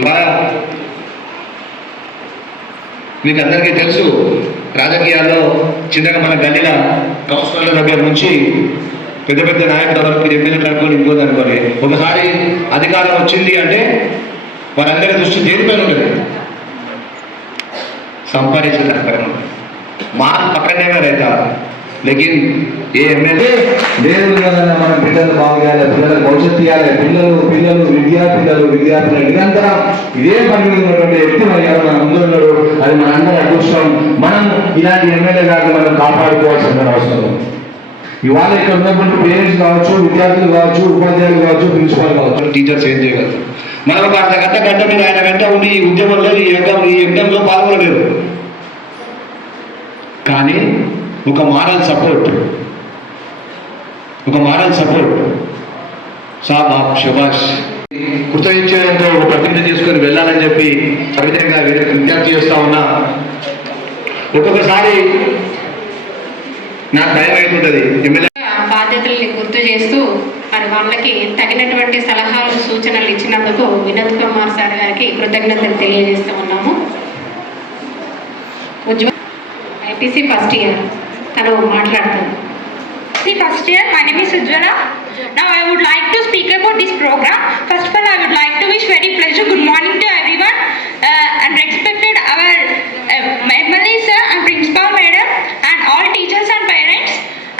ఇవాళ మీకు అందరికీ తెలుసు, రాజకీయాల్లో చిన్నగా మన గల్లీల కౌన్సిలర్ల దగ్గర నుంచి పెద్ద పెద్ద నాయకుల వరకు ఎమ్మెల్యేలు అనుకోని ఇంకోది అనుకోని ఒకసారి అధికారం వచ్చింది అంటే వారందరి దృష్టి దేనిపైన ఉంటుంది, సంపాదించిన దానిపైన ఉంటుంది. మాల్ పక్కనే రైతా లేకిన్ ఏ ఎమ్మెల్యే లేదు మన పిల్లలు బాగు చేయాలి, పిల్లలకు భవిష్యత్తు ఇవ్వాలి, పిల్లలు విద్యార్థులు నిరంతరం ఇదే పని మీద ఉన్నటువంటి వ్యక్తి మన ముందు ఉన్నాడు. అది మన అందరి అదృష్టం. మనం ఇలాంటి ఎమ్మెల్యే గారిని మనం కాపాడుకోవాల్సిన అవసరం. ఇవాళ ఇక్కడ ఉన్నటువంటి పేరెంట్స్ కావచ్చు, విద్యార్థులు కావచ్చు, ఉపాధ్యాయులు కావచ్చు, ప్రిన్సిపాల్ కావచ్చు, టీచర్స్ ఏం చేయగలరు. మనం ఒక గంట మీరు ఆయన గంట ఉండి ఈ ఉద్యమంలో ఈ యజ్ఞంలో పాల్గొనలేరు. కానీ ఒక మారల్ సపోర్ట్ సాబ్ శబాష్ కృతజ్ఞతతో ఒక ప్రతిజ్ఞ చేసుకొని వెళ్ళాలని చెప్పి సవిధంగా విజ్ఞప్తి చేస్తా ఉన్నా. ఒక్కొక్కసారి నాకు భయం అవుతుంటుంది. ఎమ్మెల్యే బాధ్యతల్ని గుర్తు చేస్తూ మరి వాళ్ళకి తగినటువంటి సలహాలు సూచనలు ఇచ్చినందుకు వినోద్ కుమార్ సార్ గారికి కృతజ్ఞతలు తెలియజేస్తూ ఉన్నాము. ఐపీసీ ఫస్ట్ ఇయర్ తను మాట్లాడతాను. First year, my name is Ujjwala. Now I would like to speak about this program. First of all, I would like to wish very pleasure good morning to everyone and respected our MLA sir and principal madam and all teachers and parents.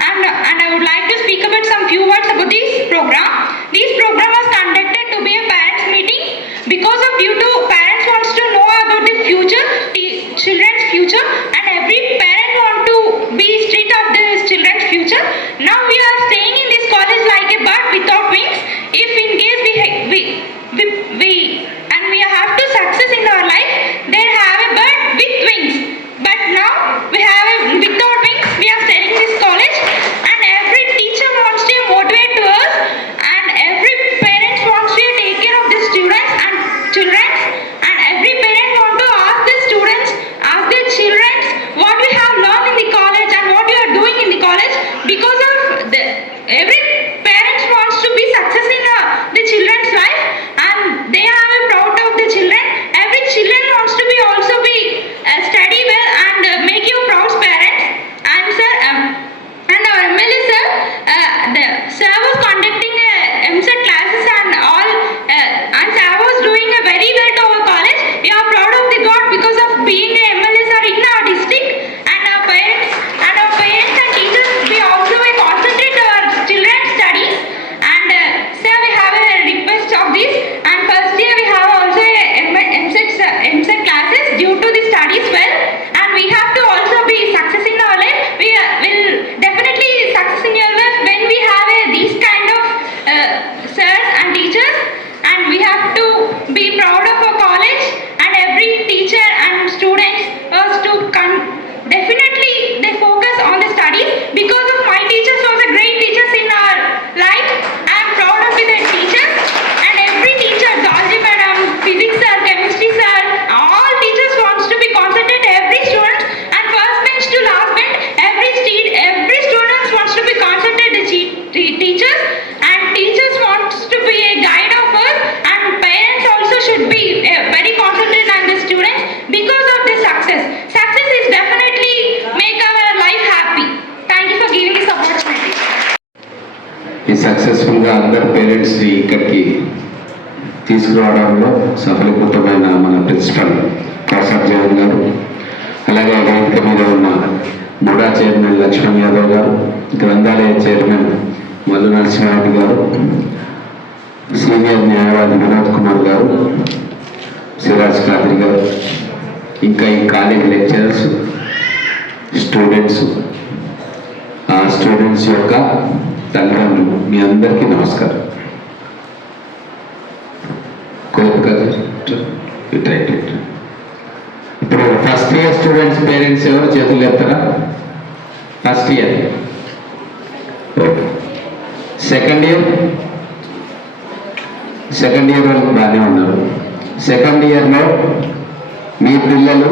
And I would like to speak about some few words about this program. This program was conducted to be a parents meeting because of due to parents wants to know about the future, children's future, and every parent want to be strict of the children's future. Now we are staying in this college like a bird without wings. If in case we have to success in our life, then have a bird with wings. But now we have a without wings. We are studying this college, and every teacher wants to motivate to us, and every parent wants to take care of the students and children, and every parent want to ask the students, ask the children what we have learned in the college and what we are doing in the college. Because of every parent wants to be success in the children's life, and they have a proud of the children. Every children wants to be also be study well and make you proud parents. And sir and our MLA sir, the sir was conducting MSET classes and all, and sir was doing a very well to our college. We are proud of the God because of being a MLA sir in our district. And our parents and teachers, we also concentrate our children's studies. And sir, we have a request of this. And first year we have also MSET classes due to the studies well. And we have to also be success in our life. We will definitely success in your life when we have these kind of sirs and teachers. And we have to be proud of our college, and every teacher and students was to definitely they focus on the studies. Because of my teachers was a great teachers in our life. I am proud of the teachers, and every teacher, geology madam, physics sir, chemistry sir, all teachers wants to be concentrate every student, and first bench to last bench, every student wants to be concentrate the teachers, and teachers wants to be a guide of us, and parents also should be very concentrated on the students because of the success. Success is definitely make our life happy. Thank you for giving this opportunity. ఈ సక్సెస్ఫుల్గా అందరు పేరెంట్స్ని ఇక్కడికి తీసుకురావడంలో సఫలీకృతమైన మన principal Prasad Jagan గారు, అలాగే వేదిక మీద ఉన్న ముడా చైర్మన్ లక్ష్మణ్ యాదవ్ గారు, గ్రంథాలయ చైర్మన్ మల్లు నరసింహారెడ్డి గారు, సీనియర్ న్యాయవాది వినోద్ కుమార్ గారు, సిరాజ్ ఖాద్రి గారు, ఇంకా ఈ కాలేజ్ లెక్చరర్స్, స్టూడెంట్స్, ఆ స్టూడెంట్స్ యొక్క తల్లిదండ్రులు, మీ అందరికీ నమస్కారం. ఇప్పుడు ఫస్ట్ ఇయర్ స్టూడెంట్స్ పేరెంట్స్ ఎవరు చేతులు ఎత్తారా? First year. సెకండ్ ఇయర్ వాళ్ళకి బాగానే ఉన్నారు. సెకండ్ ఇయర్లో మీ పిల్లలు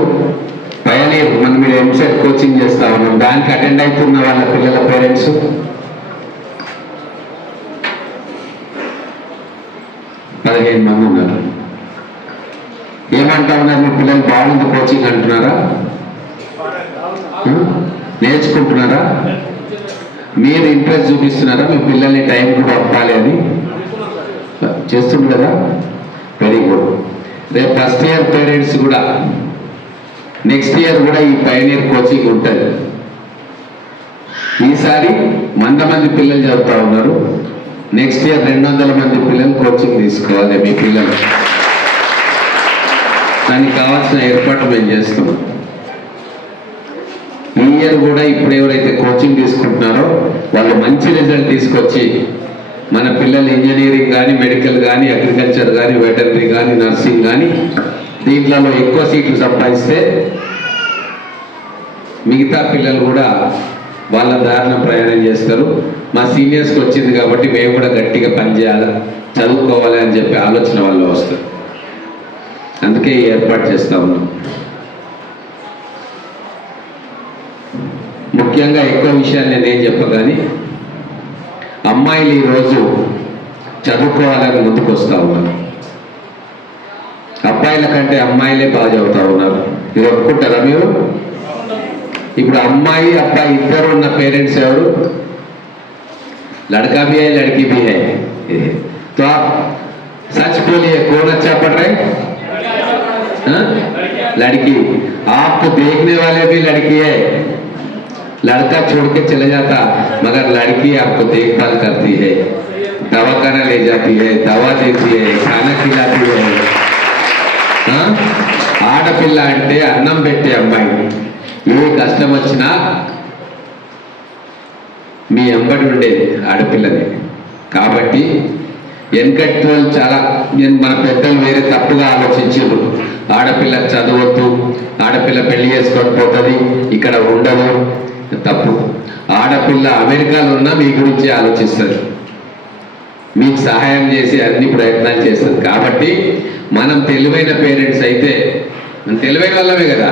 పయనీర్, మనం మీరు ఎంసెట్ కోచింగ్ చేస్తా ఉన్నాం, దానికి అటెండ్ అవుతున్న వాళ్ళ పిల్లల పేరెంట్స్ 15 మంది ఉన్నారు. ఏమంటా ఉన్నారు? మీ పిల్లలు బాగుంది కోచింగ్ అంటున్నారా? నేర్చుకుంటున్నారా? మీరు ఇంట్రెస్ట్ చూపిస్తున్నారా మీ పిల్లల్ని టైంకి పంపాలి అని? చేస్తుంది కదా, వెరీ గుడ్. రేపు ఫస్ట్ ఇయర్ పేరెంట్స్ కూడా నెక్స్ట్ ఇయర్ కూడా ఈ పైనీర్ కోచింగ్ ఉంటుంది. ఈసారి 100 మంది పిల్లలు చదువుతా ఉన్నారు, నెక్స్ట్ ఇయర్ 200 మంది పిల్లలు కోచింగ్ తీసుకోవాలి మీ పిల్లలు. దానికి కావాల్సిన ఏర్పాటు మేము చేస్తాం. ఈ ఇయర్ కూడా ఇప్పుడు ఎవరైతే కోచింగ్ తీసుకుంటున్నారో వాళ్ళు మంచి రిజల్ట్ తీసుకొచ్చి మన పిల్లలు ఇంజనీరింగ్ కానీ, మెడికల్ కానీ, అగ్రికల్చర్ కానీ, వెటర్నరీ కానీ, నర్సింగ్ కానీ దీంట్లో ఎక్కువ సీట్లు సంపాదిస్తే మిగతా పిల్లలు కూడా వాళ్ళ దారిన ప్రయాణం చేస్తారు. మా సీనియర్స్కి వచ్చింది కాబట్టి మేము కూడా గట్టిగా పనిచేయాలి, చదువుకోవాలి అని చెప్పి ఆలోచన వాళ్ళు వస్తారు. అందుకే ఏర్పాటు చేస్తా ఉన్నాం. ముఖ్యంగా ఎక్కువ విషయాలు నేనేం చెప్పగాని అమ్మాయిలు ఈరోజు చదువుకోవాలని ముందుకు వస్తూ ఉన్నారు. అబ్బాయిల కంటే అమ్మాయిలే బాగా చదువుతూ ఉన్నారు. ఇది ఒప్పుకుంటారా మీరు? ఇప్పుడు అమ్మాయి అబ్బాయి ఇద్దరు ఉన్న పేరెంట్స్ ఎవరు? लड़का भी है लड़की भी है, तो आप सच बोलिए कौन अच्छा पढ़ रहे? लड़की। आपको देखने वाले भी लड़की है, लड़का छोड़ के चले जाता मगर लड़की आपको देखभाल करती है, दवाखाना ले जाती है, दवा देती है, खाना खिलाती है. ఆడపిల్ల అంటే అన్నం పెట్టే అమ్మాయి. ఏ కష్టం వచ్చినా మీ ఎంబడి ఉండేది ఆడపిల్లనే. కాబట్టి వెనకటి వాళ్ళు చాలా మన పెద్దలు వేరే తప్పుగా ఆలోచించారు. ఆడపిల్ల చదవద్దు, ఆడపిల్ల పెళ్లి చేసుకొని పోతుంది, ఇక్కడ ఉండదు. తప్పు. ఆడపిల్ల అమెరికాలో ఉన్నా మీ గురించి ఆలోచిస్తుంది, మీకు సహాయం చేసి అన్ని ప్రయత్నాలు చేస్తుంది. కాబట్టి మనం తెలివైన పేరెంట్స్ అయితే, మనం తెలివైన వాళ్ళమే కదా,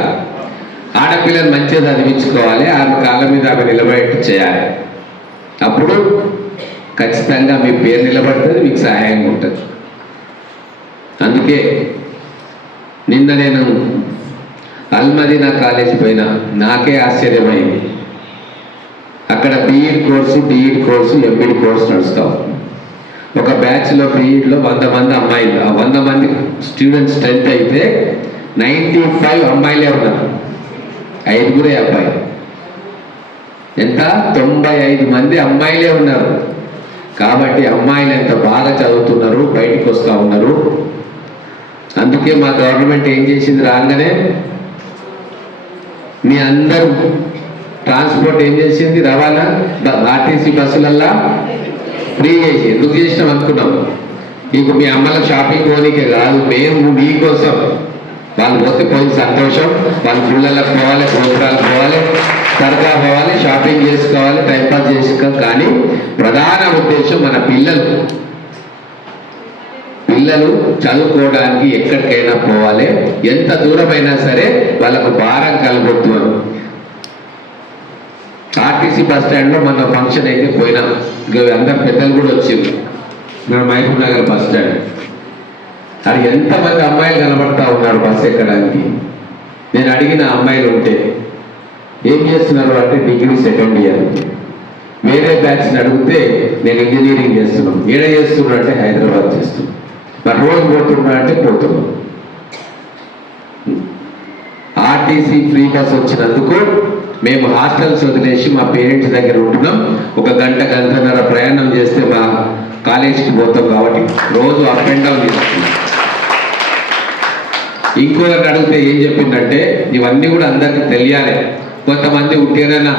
ఆడపిల్లని మంచిగా చదివించుకోవాలి, ఆమె కాళ్ళ మీద ఆమె నిలబెట్టి చేయాలి. అప్పుడు ఖచ్చితంగా మీ పేరు నిలబడుతుంది, మీకు సహాయంగా ఉంటుంది. అందుకే నిన్న నేను అల్మదీనా కాలేజ్ పోయినా, నాకే ఆశ్చర్యమైంది. అక్కడ BEd course, DEd course, MEd course నడుస్తాం. ఒక బ్యాచ్లో బీఈడ్లో 100 మంది అమ్మాయిలు, ఆ 100 మంది స్టూడెంట్స్ స్ట్రెంత్ అయితే 95 అమ్మాయిలే ఉన్నారు, 5 అబ్బాయి. ఎంత? 95 మంది అమ్మాయిలే ఉన్నారు. కాబట్టి అమ్మాయిలు ఎంత బాగా చదువుతున్నారు, బయటికి వస్తూ ఉన్నారు. అందుకే మా గవర్నమెంట్ ఏం చేసింది, రాగానే మీ అందరూ ట్రాన్స్పోర్ట్ ఏం చేసింది, రవాణా ఆర్టీసీ బస్సులల్లా ఫ్రీ చేసి. ఎందుకు చేసినాం అనుకున్నాం? మీకు మీ అమ్మల షాపింగ్ పోనీకే కాదు, మేము మీకోసం. వాళ్ళు పోతే పోయి సంతోషం, వాళ్ళు గుళ్ళలకు పోవాలి, గోపురాలకు పోవాలి, దర్గా పోవాలి, షాపింగ్ చేసుకోవాలి, టైంపాస్ చేసుకోవాలి. కానీ ప్రధాన ఉద్దేశం మన పిల్లలు చదువుకోవడానికి ఎక్కడికైనా పోవాలి, ఎంత దూరమైనా సరే వాళ్ళకు భారం కలగొద్దు అని. ఆర్టీసీ బస్ స్టాండ్లో మన ఫంక్షన్ అయితే పోయినాం, అందరు పెద్దలు కూడా వచ్చింది. మన మహబూబ్ నగర్ బస్ స్టాండ్ అది ఎంతమంది అమ్మాయిలు కనబడతా ఉన్నారు బస్ ఎక్కడానికి. నేను అడిగిన అమ్మాయిలు ఉంటే ఏం చేస్తున్నారు అంటే డిగ్రీ 2nd ఇయర్. వేరే బ్యాచ్ని అడిగితే నేను ఇంజనీరింగ్ చేస్తున్నాం. ఏడ చేస్తున్నా అంటే హైదరాబాద్ చేస్తున్నాం. మరి రోజు పోతున్నా అంటే పోతున్నాం. ఆర్టీసీ ఫ్రీ బస్ వచ్చినందుకు మేము హాస్టల్స్ వదిలేసి మా పేరెంట్స్ దగ్గర ఉంటున్నాం. 1 గంట, గంటన్నర ప్రయాణం చేస్తే మా కాలేజీకి పోతాం. కాబట్టి రోజు అప్ అండ్ డౌన్ చేస్తున్నాం. ఇంకొకరిని అడిగితే ఏం చెప్పిందంటే, ఇవన్నీ కూడా అందరికీ తెలియాలి. కొంతమంది ఉట్టిగానైనా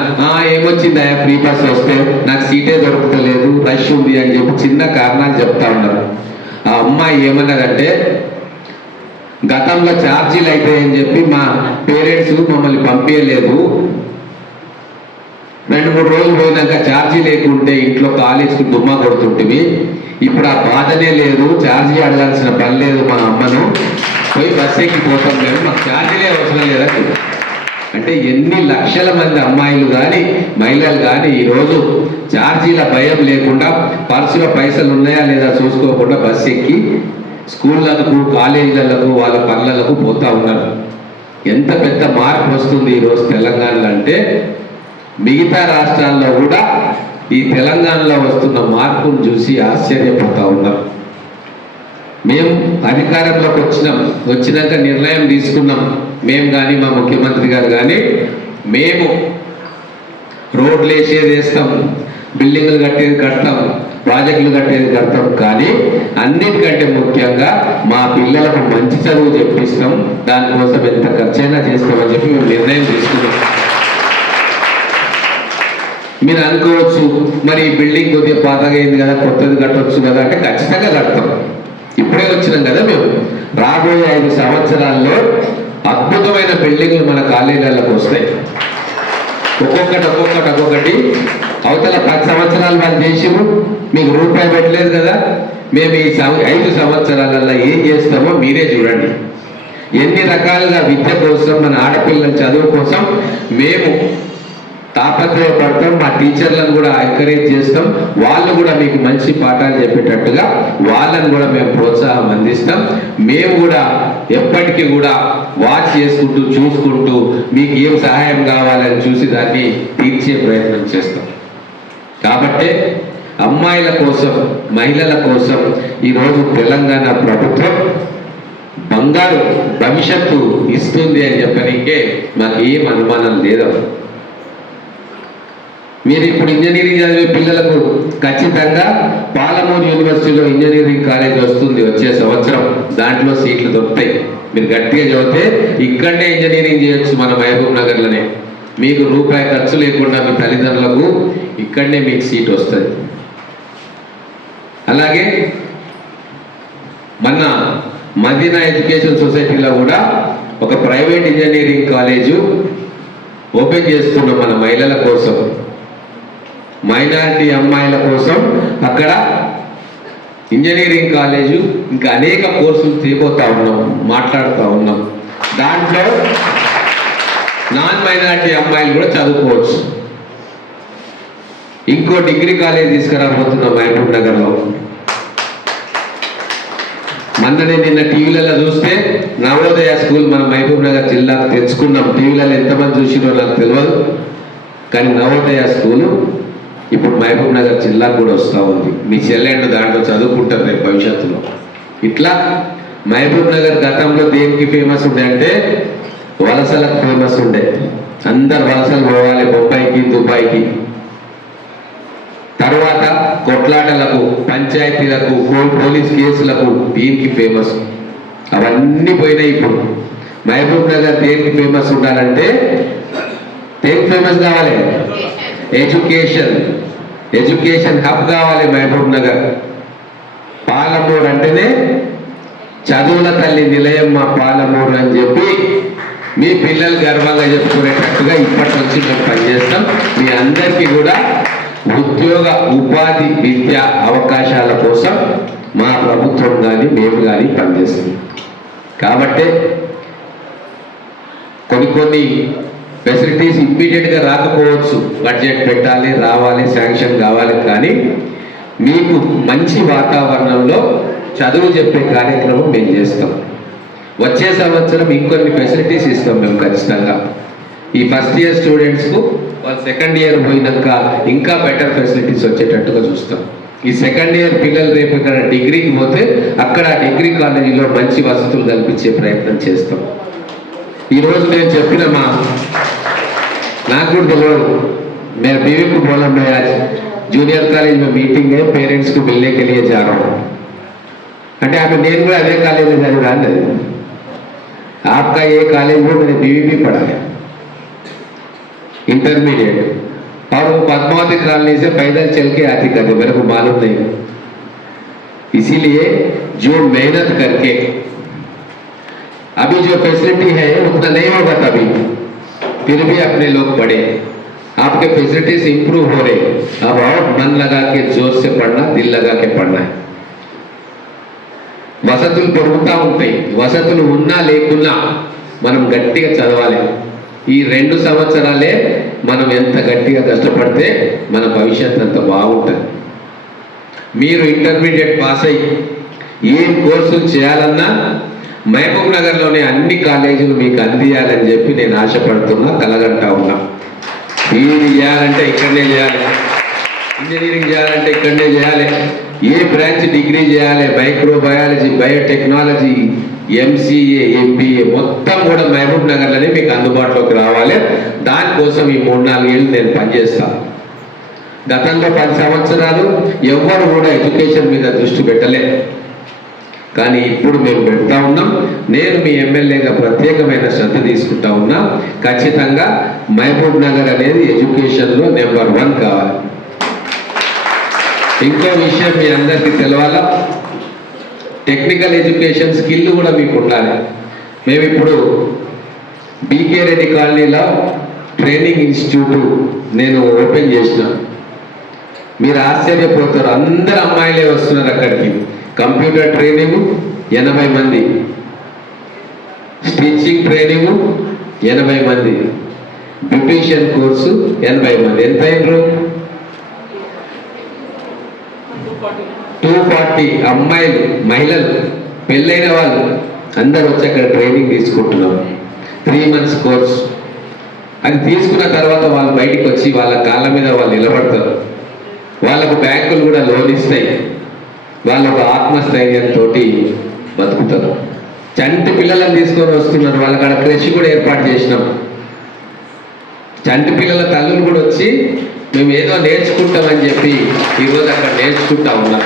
ఏమొచ్చిందా ఫ్రీ బస్ వస్తే, నాకు సీటే దొరుకుతలేదు, రష్ ఉంది అని చెప్పి చిన్న కారణాలు చెప్తా ఉన్నారు. ఆ అమ్మాయి ఏమన్నదంటే, గతంలో ఛార్జీలు అయితాయని చెప్పి మా పేరెంట్స్ మమ్మల్ని పంపించలేదు. 2-3 రోజులు పోయినాక ఛార్జీ లేకుంటే ఇంట్లో కాలేజీకి దుమ్మా కొడుతుంటివి. ఇప్పుడు ఆ బాధనే లేదు, ఛార్జీ అడగాల్సిన పని లేదు. మా అమ్మను పోయి బస్ ఎక్కిపోతాం, లేదు మాకు ఛార్జీలే అవసరం లేదని. అంటే ఎన్ని లక్షల మంది అమ్మాయిలు కానీ మహిళలు కానీ ఈరోజు ఛార్జీల భయం లేకుండా, పర్సులో పైసలు ఉన్నాయా లేదా చూసుకోకుండా బస్ ఎక్కి స్కూళ్ళకు కాలేజీలకు వాళ్ళ పనులకు పోతా ఉన్నారు. ఎంత పెద్ద మార్పు వస్తుంది ఈరోజు తెలంగాణలో అంటే మిగతా రాష్ట్రాల్లో కూడా ఈ తెలంగాణలో వస్తున్న మార్పును చూసి ఆశ్చర్యపోతా ఉన్నారు. మేము అధికారంలోకి వచ్చినాక నిర్ణయం తీసుకున్నాం, మేము కానీ మా ముఖ్యమంత్రి గారు కానీ, మేము రోడ్లు వేసేది వేస్తాం, బిల్డింగ్లు కట్టేది కడతాం, ప్రాజెక్టులు కట్టేది కడతాం, కానీ అన్నిటికంటే ముఖ్యంగా మా పిల్లలకు మంచి చదువు చెప్పిస్తాం, దానికోసం ఎంత ఖర్చైనా చేస్తామని చెప్పి మేము నిర్ణయం తీసుకున్నాం. మీరు అనుకోవచ్చు మరి ఈ బిల్డింగ్ కొద్దిగా పాతగా అయింది కదా, కొత్తది కట్టవచ్చు కదా అంటే ఖచ్చితంగా కడతాం. ఇప్పుడే వచ్చినాం కదా మేము, రాబోయే 5 సంవత్సరాల్లో అద్భుతమైన బిల్డింగ్లు మన కాలేజీలకు వస్తాయి. ఒక్కొక్కటి అవతల 10 సంవత్సరాలు వాళ్ళు చేసిరు, మీకు రూపాయి పెట్టలేదు కదా. మేము ఈ 5 సంవత్సరాలలో ఏం చేస్తామో మీరే చూడండి. ఎన్ని రకాలుగా విద్య కోసం, మన ఆడపిల్లల చదువు కోసం మేము తాపత్రయపడతాం. మా టీచర్లను కూడా ఎంకరేజ్ చేస్తాం. వాళ్ళు కూడా మీకు మంచి పాఠాలు చెప్పేటట్టుగా వాళ్ళని కూడా మేము ప్రోత్సాహం అందిస్తాం. మేము కూడా ఎప్పటికీ కూడా వాచ్ చేసుకుంటూ చూసుకుంటూ మీకు ఏం సహాయం కావాలని చూసి దాన్ని తీర్చే ప్రయత్నం చేస్తాం. కాబట్టి అమ్మాయిల కోసం, మహిళల కోసం ఈరోజు తెలంగాణ ప్రభుత్వం బంగారు భవిష్యత్తు ఇస్తుంది అని చెప్పడానికే మాకు ఏం అనుమానం లేదు. మీరు ఇప్పుడు ఇంజనీరింగ్ చదివే పిల్లలకు ఖచ్చితంగా పాలమూరు యూనివర్సిటీలో ఇంజనీరింగ్ కాలేజ్ వస్తుంది వచ్చే సంవత్సరం. దాంట్లో సీట్లు దొరుకుతాయి. మీరు గట్టిగా చదివితే ఇక్కడనే ఇంజనీరింగ్ చేయొచ్చు మన మహబూబ్ నగర్లోనే. మీకు రూపాయి ఖర్చు లేకుండా మీ తల్లిదండ్రులకు ఇక్కడనే మీకు సీట్ వస్తుంది. అలాగే మన మదీనా ఎడ్యుకేషన్ సొసైటీలో కూడా ఒక ప్రైవేట్ ఇంజనీరింగ్ కాలేజు ఓపెన్ చేస్తున్నాం మన మహిళల కోసం, మైనారిటీ అమ్మాయిల కోసం. అక్కడ ఇంజనీరింగ్ కాలేజు ఇంకా అనేక కోర్సులు తీయబోతా ఉన్నాం, మాట్లాడుతూ ఉన్నాం. దాంట్లో నాన్ మైనారిటీ అమ్మాయిలు కూడా చదువుకోవచ్చు. ఇంకో డిగ్రీ కాలేజ్ తీసుకురాబోతున్నాం మహబూబ్ నగర్లో. మొన్ననే నిన్న టీవీలలో చూస్తే నవోదయ స్కూల్ మన మహబూబ్ నగర్ జిల్లాకు తెచ్చుకున్నాం. టీవీలలో ఎంతమంది చూసినో నాకు తెలియదు, కానీ నవోదయ స్కూలు ఇప్పుడు మహబూబ్ నగర్ జిల్లాకు కూడా వస్తూ ఉంది. మీ చెల్లెండు దాంట్లో చదువుకుంటారు రేపు భవిష్యత్తులో. ఇట్లా మహబూబ్ నగర్ గతంలో దేనికి ఫేమస్ ఉండే అంటే వలసలకు ఫేమస్ ఉండే. అందరు వలసలు పోవాలి బొంబాయికి, దుబాయ్కి. తర్వాత కొట్లాటలకు, పంచాయతీలకు, పోలీస్ కేసులకు దీనికి ఫేమస్. అవన్నీ పోయినాయి. ఇప్పుడు మహబూబ్ నగర్ దేనికి ఫేమస్ ఉండాలంటే దేనికి ఫేమస్ కావాలి? ఎడ్యుకేషన్ హబ్ కావాలి మహబూబ్ నగర్. పాలమూరు అంటేనే చదువుల తల్లి నిలయం మా పాలమూరు అని చెప్పి మీ పిల్లలు గర్వంగా చెప్పుకునేటట్టుగా ఇప్పటి నుంచి మేము పనిచేస్తాం. మీ అందరికీ కూడా ఉద్యోగ, ఉపాధి, విద్య అవకాశాల కోసం మా ప్రభుత్వం కానీ మేము కానీ పనిచేస్తాం. కాబట్టి కొన్ని ఫెసిలిటీస్ ఇమ్మీడియట్గా రాకపోవచ్చు, బడ్జెట్ పెట్టాలి, రావాలి, శాంక్షన్ కావాలి. కానీ మీకు మంచి వాతావరణంలో చదువు చెప్పే కార్యక్రమం మేము చేస్తాం. వచ్చే సంవత్సరం ఇంకొన్ని ఫెసిలిటీస్ ఇస్తాం మేము ఖచ్చితంగా. ఈ ఫస్ట్ ఇయర్ స్టూడెంట్స్కు వాళ్ళు సెకండ్ ఇయర్ పోయినాక ఇంకా బెటర్ ఫెసిలిటీస్ వచ్చేటట్టుగా చూస్తాం. ఈ సెకండ్ ఇయర్ పిల్లలు రేపు ఇక్కడ డిగ్రీకి పోతే అక్కడ డిగ్రీ కాలేజీలో మంచి వసతులు కల్పించే ప్రయత్నం చేస్తాం. ఈరోజు నేను చెప్పిన నాకు కూడా తెలియదు, मैं बीवी को बोला मैं आज जूनियर कॉलेज में मीटिंग है, पेरेंट्स को मिलने के लिए जा रहा हूँ అంటే ఆమె నేను కూడా అదే కాలేజీలో చదివా అన్నది. आपका ये कॉलेज में मेरी बीवी भी पढ़ा है इंटरमीडिएट, और वो पद्मावती कॉलोनी से पैदल चल के आती करके मेरे को मालूम नहीं. इसीलिए जो मेहनत करके अभी जो फैसिलिटी है उतना नहीं होगा तभी, फिर भी अपने लोग पढ़े, आपके फैसिलिटीज इंप्रूव हो रहे. अब और मन लगा के जोर से पढ़ना, दिल लगा के पढ़ना है. వసతులు పెరుగుతూ ఉంటాయి. వసతులు ఉన్నా లేకున్నా మనం గట్టిగా చదవాలి. ఈ 2 సంవత్సరాలే మనం ఎంత గట్టిగా కష్టపడితే మన భవిష్యత్తు అంత బాగుంటుంది. మీరు ఇంటర్మీడియట్ పాస్ అయ్యి ఏ కోర్సులు చేయాలన్నా మహబూబ్ నగర్లోని అన్ని కాలేజీలు మీకు అందియాలని చెప్పి నేను ఆశపడుతున్నా, కలగంటా ఉన్నా. ఇది చేయాలంటే ఇక్కడనే చేయాలి, ఇంజనీరింగ్ చేయాలంటే ఇక్కడనే చేయాలి, ఏ బ్రాంచ్ డిగ్రీ చేయాలి, మైక్రోబయాలజీ, బయోటెక్నాలజీ, ఎంసీఏ, ఎంబీఏ మొత్తం కూడా మహబూబ్ నగర్లోనే మీకు అందుబాటులోకి రావాలి. దానికోసం ఈ 3-4 ఏళ్ళు నేను పనిచేస్తాను. గతంలో 10 సంవత్సరాలు ఎవ్వరు కూడా ఎడ్యుకేషన్ మీద దృష్టి పెట్టలే, కానీ ఇప్పుడు మేము పెడతా ఉన్నాం. నేను మీ ఎమ్మెల్యేగా ప్రత్యేకమైన శ్రద్ధ తీసుకుంటా ఉన్నా. ఖచ్చితంగా మహబూబ్ నగర్ అనేది ఎడ్యుకేషన్లో నెంబర్ 1 కావాలి. ఇంకో విషయం మీ అందరికీ తెలవాలా, టెక్నికల్ ఎడ్యుకేషన్ స్కిల్ కూడా మీకు ఉండాలి. మేము ఇప్పుడు బీకే రెడ్డి కాలనీలో ట్రైనింగ్ ఇన్స్టిట్యూట్ నేను ఓపెన్ చేసిన. మీరు ఆశ్చర్యపోతారు, అందరు అమ్మాయిలే వస్తున్నారు అక్కడికి. కంప్యూటర్ ట్రైనింగ్ 80 మంది, స్టిచ్చింగ్ ట్రైనింగ్ 80 మంది, బ్యూటీషియన్ కోర్సు 80 మంది. ఎంత అయినరు? 240 అమ్మాయిలు, మహిళలు, పెళ్ళైన వాళ్ళు అందరూ వచ్చి అక్కడ ట్రైనింగ్ తీసుకుంటున్నారు. 3 months కోర్స్. అది తీసుకున్న తర్వాత వాళ్ళు బయటికి వచ్చి వాళ్ళ కాళ్ళ మీద వాళ్ళు నిలబడతారు. వాళ్ళకు బ్యాంకులు కూడా లోన్ ఇస్తాయి. వాళ్ళు ఒక ఆత్మస్థైర్యంతో బతుకుతారు. చంటి పిల్లలను తీసుకొని వస్తున్నారు. వాళ్ళకి అక్కడ క్రష్ కూడా ఏర్పాటు చేసినాం. చంటి పిల్లల తల్లులు కూడా వచ్చి మేము ఏదో నేర్చుకుంటామని చెప్పి ఈరోజు అక్కడ నేర్చుకుంటా ఉన్నాం.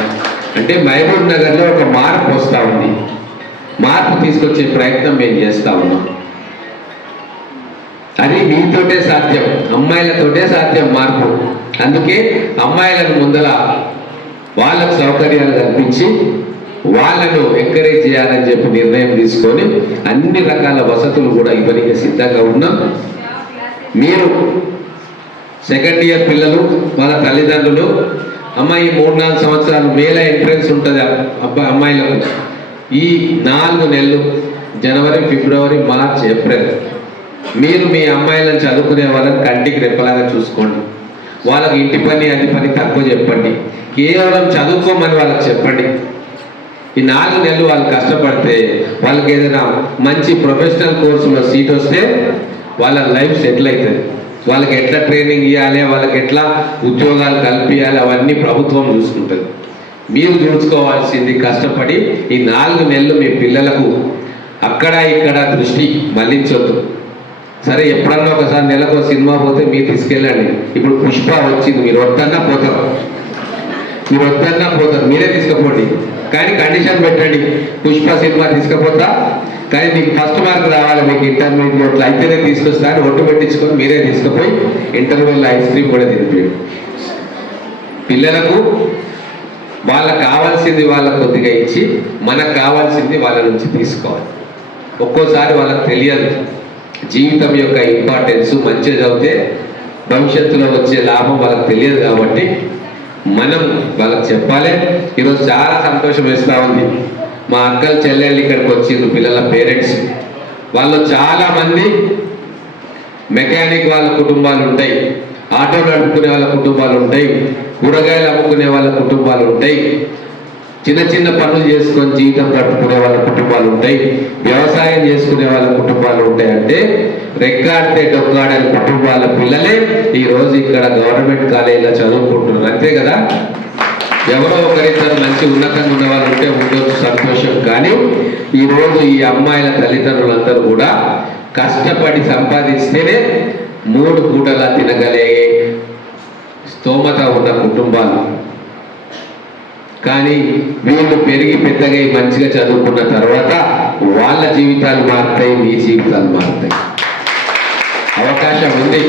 అంటే మహబూబ్ నగర్లో ఒక మార్పు వస్తూ ఉంది. మార్పు తీసుకొచ్చే ప్రయత్నం మేము చేస్తూ ఉన్నాం. అది మీతోటే సాధ్యం, అమ్మాయిలతోటే సాధ్యం మార్పు. అందుకే అమ్మాయిలకు ముందర వాళ్ళకు సౌకర్యాలు కల్పించి వాళ్ళను ఎంకరేజ్ చేయాలని చెప్పి నిర్ణయం తీసుకొని అన్ని రకాల వసతులు కూడా ఇవ్వడానికి సిద్ధంగా ఉన్నాం. మీరు సెకండ్ ఇయర్ పిల్లలు, వాళ్ళ తల్లిదండ్రులు, అమ్మాయి 3-4 సంవత్సరాలు మేల ఎంట్రన్స్ ఉంటుంది అమ్మాయిలకు. ఈ 4 నెలలు జనవరి, ఫిబ్రవరి, మార్చ్, ఏప్రిల్ మీరు మీ అమ్మాయిలను చదువుకునే వాళ్ళని కంటికి రెప్పలాగా చూసుకోండి. వాళ్ళకి ఇంటి పని, అది పని తక్కువ చెప్పండి. కేవలం చదువుకోమని వాళ్ళకి చెప్పండి. ఈ 4 నెలలు వాళ్ళు కష్టపడితే వాళ్ళకి ఏదైనా మంచి ప్రొఫెషనల్ కోర్సులో సీట్ వస్తే వాళ్ళ లైఫ్ సెటిల్ అవుతుంది. వాళ్ళకి ఎట్లా ట్రైనింగ్ ఇవ్వాలి, వాళ్ళకి ఎట్లా ఉద్యోగాలు కల్పించాలి, అవన్నీ ప్రభుత్వం చూసుకుంటుంది. మీరు చూసుకోవాల్సింది కష్టపడి ఈ 4 నెలలు మీ పిల్లలకు అక్కడ ఇక్కడ దృష్టి మళ్లించొద్దు. సరే, ఎప్పుడన్నా ఒకసారి నెలకు సినిమా పోతే మీరు తీసుకెళ్ళండి. ఇప్పుడు పుష్ప వచ్చింది, మీరు వద్దన్నా పోతారు, మీరే తీసుకుపోండి. కానీ కండిషన్ పెట్టండి, పుష్ప సినిమా తీసుకుపోతా, కానీ మీకు ఫస్ట్ మార్క్ రావాలి, మీకు ఇంటర్మీడియట్లో అయితేనే తీసుకొస్తా అని ఒట్టు పెట్టించుకొని మీరే తీసుకుపోయి ఇంటర్వ్యూలో ఐస్ క్రీమ్ కూడా తినిపించండి. పిల్లలకు వాళ్ళకు కావాల్సింది వాళ్ళకు కొద్దిగా ఇచ్చి మనకు కావాల్సింది వాళ్ళ నుంచి తీసుకోవాలి. ఒక్కోసారి వాళ్ళకి తెలియదు జీవితం యొక్క ఇంపార్టెన్స్. మంచిగా చదివితే భవిష్యత్తులో వచ్చే లాభం వాళ్ళకి తెలియదు కాబట్టి మనం వాళ్ళకి చెప్పాలి. ఈరోజు చాలా సంతోషం వేస్తూ ఉంది. మా అక్కలు చెల్లెళ్ళు ఇక్కడికి వచ్చిండ్రు, పిల్లల పేరెంట్స్. వాళ్ళు చాలామంది మెకానిక్ వాళ్ళ కుటుంబాలు ఉంటాయి, ఆటో నడుపుకునే వాళ్ళ కుటుంబాలు ఉంటాయి, కూరగాయలు అమ్ముకునే వాళ్ళ కుటుంబాలు ఉంటాయి, చిన్న చిన్న పనులు చేసుకొని జీవితం గడుపుకునే వాళ్ళ కుటుంబాలు ఉంటాయి, వ్యవసాయం చేసుకునే వాళ్ళ కుటుంబాలు ఉంటాయి. అంటే రెక్కాడితే డొక్కాడని కుటుంబాల పిల్లలే ఈరోజు ఇక్కడ గవర్నమెంట్ కాలేజీలో చదువుకుంటున్నారు. అంతే కదా? ఎవరో ఒకరిద్దరు మంచి ఉన్నతంగా ఉన్న వాళ్ళు ఉంటే ఉండొచ్చు, సంతోషం. కానీ ఈరోజు ఈ అమ్మాయిల తల్లిదండ్రులందరూ కూడా కష్టపడి సంపాదిస్తేనే 3 పూటలా తినగలిగే స్తోమత ఉన్న కుటుంబాలు. కానీ వీళ్ళు పెరిగి పెద్దగా మంచిగా చదువుకున్న తర్వాత వాళ్ళ జీవితాలు మారుతాయి, మీ జీవితాలు మారుతాయి. అవకాశం ఉంది.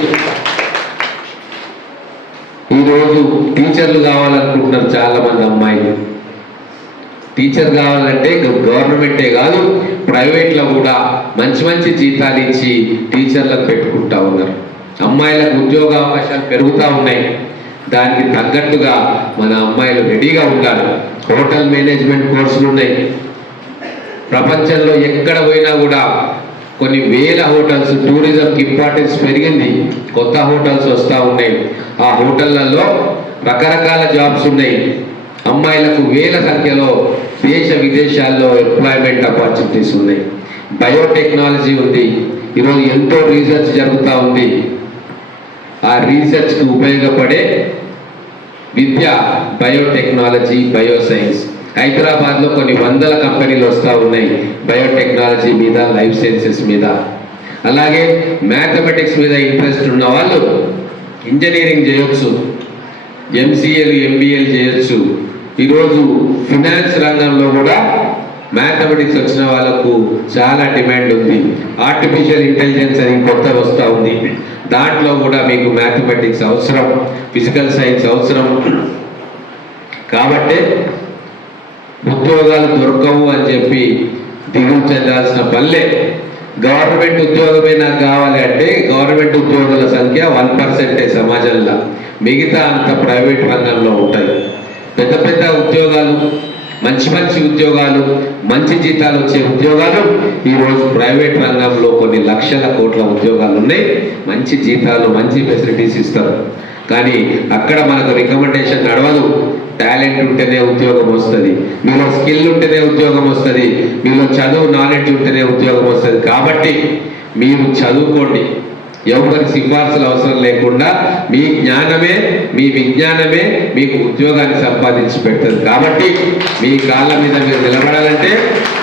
ఈరోజు టీచర్లు కావాలనుకుంటున్నారు చాలా మంది అమ్మాయిలు. టీచర్ కావాలంటే గవర్నమెంటే కాదు, ప్రైవేట్లో కూడా మంచి మంచి జీతాలు ఇచ్చి టీచర్లకు పెట్టుకుంటా ఉన్నారు. అమ్మాయిలకు ఉద్యోగ అవకాశాలు పెరుగుతూ ఉన్నాయి. దానికి తగ్గట్టుగా మన అమ్మాయిలు రెడీగా ఉండాలి. హోటల్ మేనేజ్మెంట్ కోర్సులు ఉన్నాయి. ప్రపంచంలో ఎక్కడ పోయినా కూడా కొన్ని వేల హోటల్స్, టూరిజంకి ఇంపార్టెన్స్ పెరిగింది, కొత్త హోటల్స్ వస్తూ ఉన్నాయి. ఆ హోటళ్లలో రకరకాల జాబ్స్ ఉన్నాయి. అమ్మాయిలకు వేల సంఖ్యలో దేశ విదేశాల్లో ఎంప్లాయ్మెంట్ ఆపర్చునిటీస్ ఉన్నాయి. బయోటెక్నాలజీ ఉంది. ఈరోజు ఎంతో రీసెర్చ్ జరుగుతూ ఉంది. ఆ రీసెర్చ్కి ఉపయోగపడే విద్య బయోటెక్నాలజీ, బయోసైన్స్. హైదరాబాద్లో కొన్ని వందల కంపెనీలు వస్తూ ఉన్నాయి బయోటెక్నాలజీ మీద, లైఫ్ సైన్సెస్ మీద. అలాగే మ్యాథమెటిక్స్ మీద ఇంట్రెస్ట్ ఉన్న వాళ్ళు ఇంజనీరింగ్ చేయొచ్చు, ఎంసీఏలు, ఎంబీఏలు చేయొచ్చు. ఈరోజు ఫినాన్స్ రంగంలో కూడా మ్యాథమెటిక్స్ వచ్చిన వాళ్ళకు చాలా డిమాండ్ ఉంది. ఆర్టిఫిషియల్ ఇంటెలిజెన్స్ అని కొత్తగా వస్తూ ఉంది. దాంట్లో కూడా మీకు మ్యాథమెటిక్స్ అవసరం, ఫిజికల్ సైన్స్ అవసరం. కాబట్టి ఉద్యోగాలు దొరకవు అని చెప్పి దిగులు చెందాల్సిన పల్లె. గవర్నమెంట్ ఉద్యోగమే నాకు కావాలి అంటే గవర్నమెంట్ ఉద్యోగుల సంఖ్య 1% సమాజంలో. మిగతా అంత ప్రైవేట్ రంగంలో ఉంటాయి. పెద్ద పెద్ద ఉద్యోగాలు, మంచి మంచి ఉద్యోగాలు, మంచి జీతాలు వచ్చే ఉద్యోగాలు ఈరోజు ప్రైవేట్ రంగంలో కొన్ని లక్షల కోట్ల ఉద్యోగాలు ఉన్నాయి. మంచి జీతాలు, మంచి ఫెసిలిటీస్ ఇస్తారు. కానీ అక్కడ మనకు రికమెండేషన్ నడవదు. టాలెంట్ ఉంటేనే ఉద్యోగం వస్తుంది, మీలో స్కిల్ ఉంటేనే ఉద్యోగం వస్తుంది, మీలో చదువు, నాలెడ్జ్ ఉంటేనే ఉద్యోగం వస్తుంది. కాబట్టి మీరు చదువుకోండి. ఎవరి సిఫార్సులు అవసరం లేకుండా మీ జ్ఞానమే, మీ విజ్ఞానమే మీకు ఉద్యోగాన్ని సంపాదించి పెడుతుంది. కాబట్టి మీ కాళ్ళ మీద మీరు నిలబడాలంటే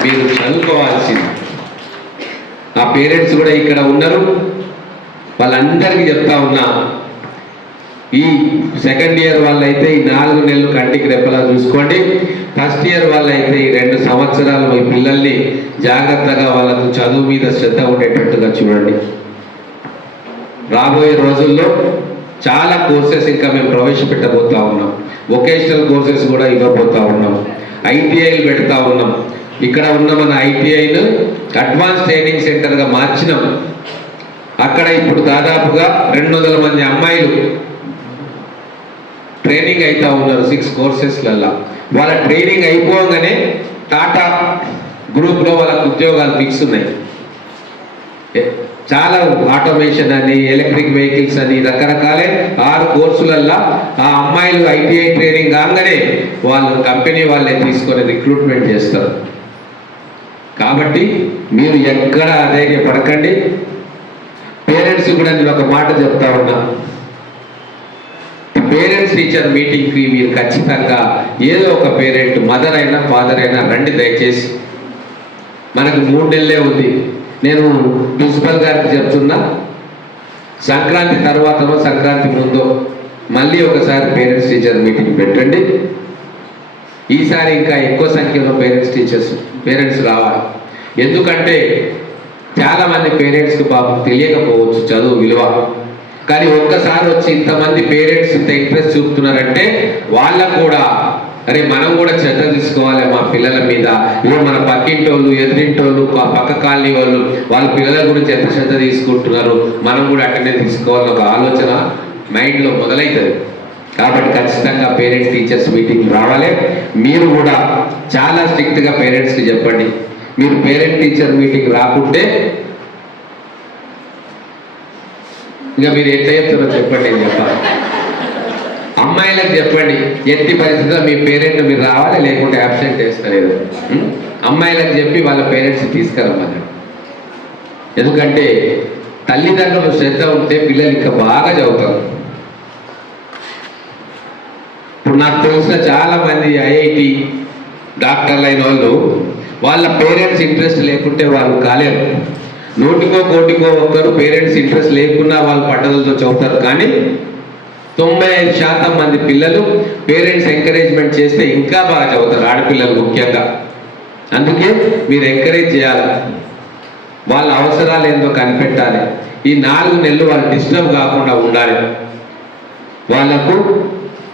మీరు చదువుకోవాల్సింది. ఆ పేరెంట్స్ కూడా ఇక్కడ ఉన్నారు. వాళ్ళందరికీ చెప్తా ఉన్నా, ఈ సెకండ్ ఇయర్ వాళ్ళైతే ఈ 4 నెలలు కంటికి రెప్పలా చూసుకోండి. ఫస్ట్ ఇయర్ వాళ్ళైతే ఈ 2 సంవత్సరాలు మీ పిల్లల్ని జాగ్రత్తగా వాళ్ళకు చదువు మీద శ్రద్ధ ఉండేటట్టుగా చూడండి. రాబోయే రోజుల్లో చాలా కోర్సెస్ ఇంకా మేము ప్రవేశపెట్టబోతా ఉన్నాం. వొకేషనల్ కోర్సెస్ కూడా ఇవ్వబోతా ఉన్నాం. ఐటీఐలు పెడతా ఉన్నాం. ఇక్కడ ఉన్న మన ఐటీఐను అడ్వాన్స్ ట్రైనింగ్ సెంటర్గా మార్చినాం. అక్కడ ఇప్పుడు దాదాపుగా 200 మంది అమ్మాయిలు ట్రైనింగ్ అవుతా ఉన్నారు 6 కోర్సెస్లలో. వాళ్ళ ట్రైనింగ్ అయిపోగానే టాటా గ్రూప్లో వాళ్ళకు ఉద్యోగాలు ఫిక్స్ ఉన్నాయి. చాలా ఆటోమేషన్ అని, ఎలక్ట్రిక్ వెహికల్స్ అని రకరకాలే 6 కోర్సులల్లో ఆ అమ్మాయిలు ఐటీఐ ట్రైనింగ్ కాగానే వాళ్ళు కంపెనీ వాళ్ళే తీసుకొని రిక్రూట్మెంట్ చేస్తారు. కాబట్టి మీరు ఎక్కడ అధైర్యపడకండి. పేరెంట్స్ కూడా నేను ఒక మాట చెప్తా ఉన్నా, పేరెంట్స్ టీచర్ మీటింగ్కి మీరు ఖచ్చితంగా ఏదో ఒక పేరెంట్, మదర్ అయినా ఫాదర్ అయినా రండి దయచేసి. మనకు 3 నెలలే ఉంది. నేను ప్రిన్సిపల్ గారికి చెప్తున్నా, సంక్రాంతి తర్వాతనో సంక్రాంతి ముందో మళ్ళీ ఒకసారి పేరెంట్స్ టీచర్ మీటింగ్ పెట్టండి. ఈసారి ఇంకా ఎక్కువ సంఖ్యలో పేరెంట్స్ రావాలి. ఎందుకంటే చాలామంది పేరెంట్స్కి పాపం తెలియకపోవచ్చు చదువు విలువ. కానీ ఒక్కసారి వచ్చి ఇంతమంది పేరెంట్స్ ఇంత ఇంట్రెస్ట్ చూపుతున్నారంటే వాళ్ళకు కూడా అరే మనం కూడా శ్రద్ధ తీసుకోవాలి మా పిల్లల మీద. ఇవ్వ మన పక్కింటోళ్ళు, ఎదురింటోళ్ళు, పక్క కాలనీ వాళ్ళు వాళ్ళ పిల్లల గురించి ఎంత శ్రద్ధ తీసుకుంటున్నారు, మనం కూడా అట్టనే తీసుకోవాలని ఒక ఆలోచన మైండ్లో మొదలవుతుంది. కాబట్టి ఖచ్చితంగా పేరెంట్స్ టీచర్స్ మీటింగ్ రావాలి. మీరు కూడా చాలా స్ట్రిక్ట్గా పేరెంట్స్కి చెప్పండి. మీరు పేరెంట్ టీచర్ మీటింగ్ రాకుంటే ఇంకా మీరు ఎట్లా చెప్తారో చెప్పండి. నేను చెప్పాలి, అమ్మాయిలకు చెప్పండి, ఎట్టి పరిస్థితుల్లో మీ పేరెంట్ మీరు రావాలి, లేకుంటే అబ్సెంట్ చేస్తలేదు. అమ్మాయిలకు చెప్పి వాళ్ళ పేరెంట్స్ని తీసుకురమ్మని. ఎందుకంటే తల్లిదండ్రులు శ్రద్ధ ఉంటే పిల్లలు ఇంకా బాగా చదువుతారు. ఇప్పుడు నాకు తెలిసిన చాలా మంది ఐఐటి డాక్టర్లు అయిన వాళ్ళు వాళ్ళ పేరెంట్స్ ఇంట్రెస్ట్ లేకుంటే వాళ్ళు కాలేరు. 100కో 100కోటికో ఒక్కరు పేరెంట్స్ ఇంట్రెస్ట్ లేకున్నా వాళ్ళు పట్టుదలతో చదువుతారు. కానీ 95% మంది పిల్లలు పేరెంట్స్ ఎంకరేజ్మెంట్ చేస్తే ఇంకా బాగా చదువుతారు, ఆడపిల్లలు ముఖ్యంగా. అందుకే మీరు ఎంకరేజ్ చేయాలి, వాళ్ళ అవసరాలు ఏందో కనిపెట్టాలి. ఈ 4 నెలలు వాళ్ళు డిస్టర్బ్ కాకుండా ఉండాలి. వాళ్ళకు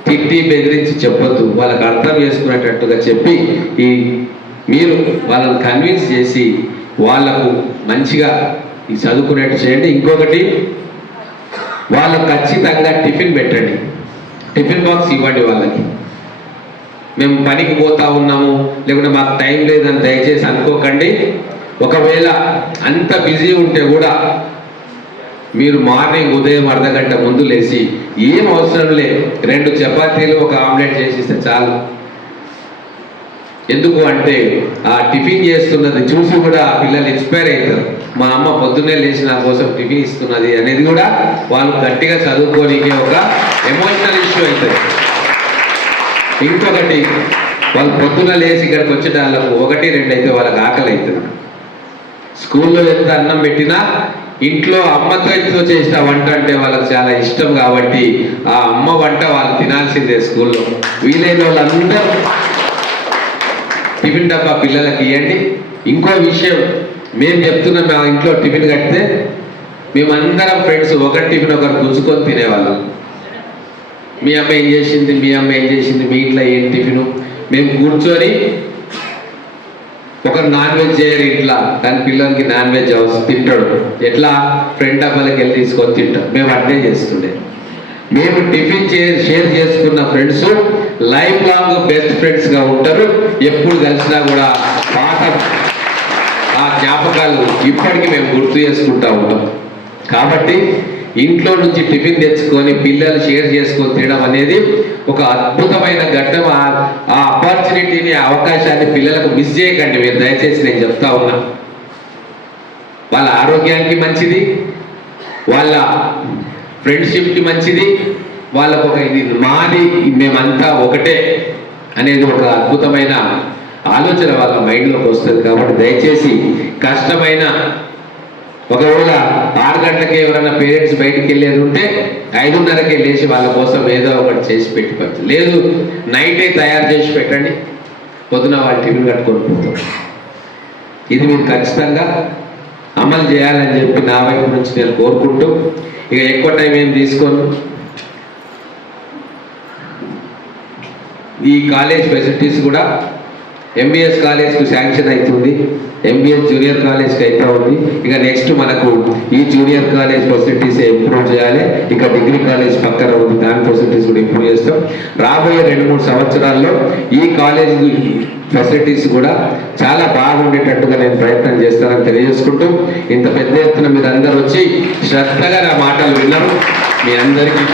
తిట్టి బెదిరించి చెప్పొద్దు, వాళ్ళకు అర్థం చేసుకునేటట్టుగా చెప్పి మీరు వాళ్ళని కన్విన్స్ చేసి వాళ్ళకు మంచిగా ఈ చదువుకునేట్టు చేయండి. ఇంకొకటి, వాళ్ళకు ఖచ్చితంగా టిఫిన్ పెట్టండి, టిఫిన్ బాక్స్ ఇవ్వండి వాళ్ళకి. మేము పనికి పోతా ఉన్నాము లేకుంటే మాకు టైం లేదని దయచేసి అనుకోకండి. ఒకవేళ అంత బిజీ ఉంటే కూడా మీరు మార్నింగ్ ఉదయం అర్ధగంట ముందు లేచి ఏం అవసరం లేదు, 2 చపాతీలు 1 ఆమ్లెట్ చేసిస్తే చాలు. ఎందుకు అంటే ఆ టిఫిన్ చేస్తున్నది చూసి కూడా ఆ పిల్లలు ఇన్స్పైర్ అవుతారు. మా అమ్మ పొద్దున్నే లేచి నా కోసం టిఫిన్ ఇస్తున్నది అనేది కూడా వాళ్ళు గట్టిగా చదువుకోనికి ఒక ఎమోషనల్ ఇష్యూ అవుతుంది. ఇంకొకటి, వాళ్ళు పొద్దున్న లేచి ఇక్కడికి వచ్చే వాళ్ళకు 1-2 అయితే వాళ్ళకి ఆకలి అవుతుంది. స్కూల్లో ఎంత అన్నం పెట్టినా ఇంట్లో అమ్మతో చేసిన వంట అంటే వాళ్ళకి చాలా ఇష్టం కాబట్టి ఆ అమ్మ వంట వాళ్ళు తినాల్సిందే స్కూల్లో. వీలైన వాళ్ళందరూ టిఫిన్ డబ్బా పిల్లలకి ఇవ్వండి. ఇంకో విషయం, మేము చెప్తున్నాం, మా ఇంట్లో టిఫిన్ కడితే మేమందరం ఫ్రెండ్స్ ఒకటి టిఫిన్ ఒకరు గుంజుకొని తినేవాళ్ళం. మీ అమ్మ ఏం చేసింది, మీ అమ్మ ఏం చేసింది, మీ ఇంట్లో ఏం టిఫిను, మేము కూర్చొని ఒకరు నాన్ వెజ్ చేయరు ఇంట్లో, కానీ పిల్లలకి నాన్ వెజ్ తింటాడు. ఎట్లా? ఫ్రెండ్ డబ్బాలకి వెళ్ళి తీసుకొని తింటాం. మేము అట్టే చేస్తుండే. మేము టిఫిన్ షేర్ చేసుకున్న ఫ్రెండ్స్ లైఫ్ లాంగ్ బెస్ట్ ఫ్రెండ్స్గా ఉంటారు. ఎప్పుడు కలిసినా కూడా పాత ఆ జ్ఞాపకాలు ఇప్పటికీ మేము గుర్తు చేసుకుంటూ ఉంటాం. కాబట్టి ఇంట్లో నుంచి టిఫిన్ తెచ్చుకొని పిల్లలు షేర్ చేసుకొని తినడం అనేది ఒక అద్భుతమైన ఘట్టం. ఆ ఆపర్చునిటీని, ఆ అవకాశాన్ని పిల్లలకు మిస్ చేయకండి మీరు దయచేసి, నేను చెప్తా ఉన్నా. వాళ్ళ ఆరోగ్యానికి మంచిది, వాళ్ళ ఫ్రెండ్షిప్కి మంచిది, వాళ్ళకు ఒక ఇది మాది, మేమంతా ఒకటే అనేది ఒక అద్భుతమైన ఆలోచన వాళ్ళ మైండ్లోకి వస్తుంది. కాబట్టి దయచేసి కష్టమైన, ఒకవేళ 6 గంటలకి ఎవరైనా పేరెంట్స్ బయటికి వెళ్ళేది ఉంటే 5:30కే లేచి వాళ్ళ కోసం ఏదో ఒకటి చేసి పెట్టుకోవచ్చు. లేదు, నైటే తయారు చేసి పెట్టండి, పొద్దున వాళ్ళు టిఫిన్ కట్టుకొని పోతాం. ఇది మీరు ఖచ్చితంగా అమలు చేయాలని చెప్పి నా వైపు నుంచి నేను కోరుకుంటూ, ఇక ఎక్కువ టైం ఏం తీసుకోను. ఈ కాలేజ్ ఫెసిలిటీస్ కూడా ఎంబీఎస్ కాలేజ్కు శాంక్షన్ అవుతుంది, ఎంబీఎస్ జూనియర్ కాలేజ్కి అయితే ఉంది. ఇక నెక్స్ట్ మనకు ఈ జూనియర్ కాలేజ్ ఫెసిలిటీస్ ఇంప్రూవ్ చేయాలి. ఇక డిగ్రీ కాలేజ్ పక్కన ఉంది, దాని ఫెసిలిటీస్ కూడా ఇంప్రూవ్ చేస్తాం. రాబోయే 2-3 సంవత్సరాల్లో ఈ కాలేజ్ ఫెసిలిటీస్ కూడా చాలా బాగుండేటట్టుగా నేను ప్రయత్నం చేస్తానని తెలియజేసుకుంటూ, ఇంత పెద్ద ఎత్తున మీరు అందరూ వచ్చి శ్రద్ధగా నా మాటలు విన్నారు. మీ అందరికీ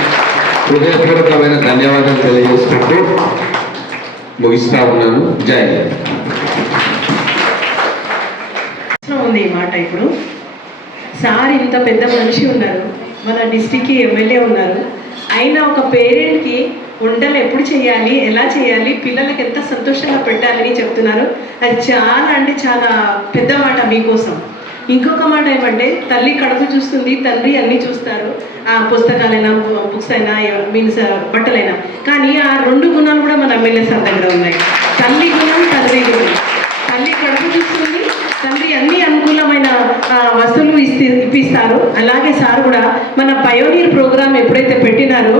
హృదయపూర్వకమైన ధన్యవాదాలు తెలియజేసుకుంటూ ముగిస్తా ఉన్నాను. జై ఉంది ఈ మాట. ఇప్పుడు సార్ ఇంత పెద్ద మనిషి ఉన్నారు, మన డిస్టిక్కి ఎమ్మెల్యే ఉన్నారు, అయినా ఒక పేరెంట్కి వంటలు ఎప్పుడు చేయాలి, ఎలా చేయాలి, పిల్లలకి ఎంత సంతోషంగా పెట్టాలని చెప్తున్నారు. అది చాలా అంటే చాలా పెద్ద మాట మీకోసం. ఇంకొక మాట ఏమంటే, తల్లి కడుపు చూస్తుంది, తండ్రి అన్నీ చూస్తారు. ఆ పుస్తకాలైనా, బుక్స్ అయినా, మీన్స్ బట్టలైనా. కానీ ఆ 2 గుణాలు కూడా మన ఎమ్మెల్యే సార్ దగ్గర ఉన్నాయి. తల్లి గుణం, తండ్రి గుణం. తల్లి కడుపు చూస్తుంది, తండ్రి అన్ని అనుకూలమైన వస్తువులు ఇప్పిస్తారు. అలాగే సార్ కూడా మన పయోనీర్ ప్రోగ్రామ్ ఎప్పుడైతే పెట్టినారో,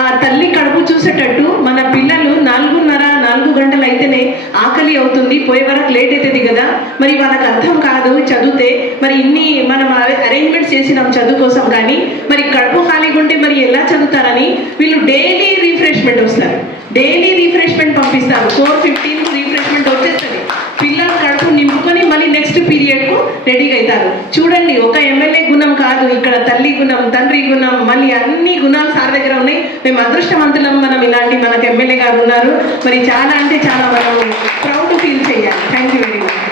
ఆ తల్లి కడుపు చూసేటట్టు మన పిల్లలు 4:30-4 గంటలు అయితేనే ఆకలి అవుతుంది, పోయే వరకు లేట్ అవుతుంది కదా, మరి వాళ్ళకి అర్థం కాదు చదివితే. మరి ఇన్ని మనం అరేంజ్మెంట్స్ చేసినాం చదువు కోసం, కానీ మరి కడుపు ఖాళీగా ఉంటే మరి ఎలా చదువుతారని వీళ్ళు డైలీ రిఫ్రెష్మెంట్ వస్తారు. డైలీ రిఫ్రెష్మెంట్ పంపిస్తారు. 4:15 రిఫ్రెష్మెంట్ వచ్చేస్తుంది. పిల్లలు కడుపు నింపుకొని మళ్ళీ నెక్స్ట్ పీరియడ్కు రెడీగా అవుతారు. చూడండి, ఒక ఎమ్మెల్యే గుణం కాదు, ఇక్కడ తల్లి గుణం, తండ్రి గుణం, మళ్ళీ అన్ని గుణాలు సార్ దగ్గర ఉన్నాయి. మేము అదృష్టవంతులం, మనం ఇలాంటి మనకు ఎమ్మెల్యే గారు ఉన్నారు. మరి చాలా అంటే చాలా మనం ప్రౌడ్ ఫీల్ చేయాలి. Thank you very much.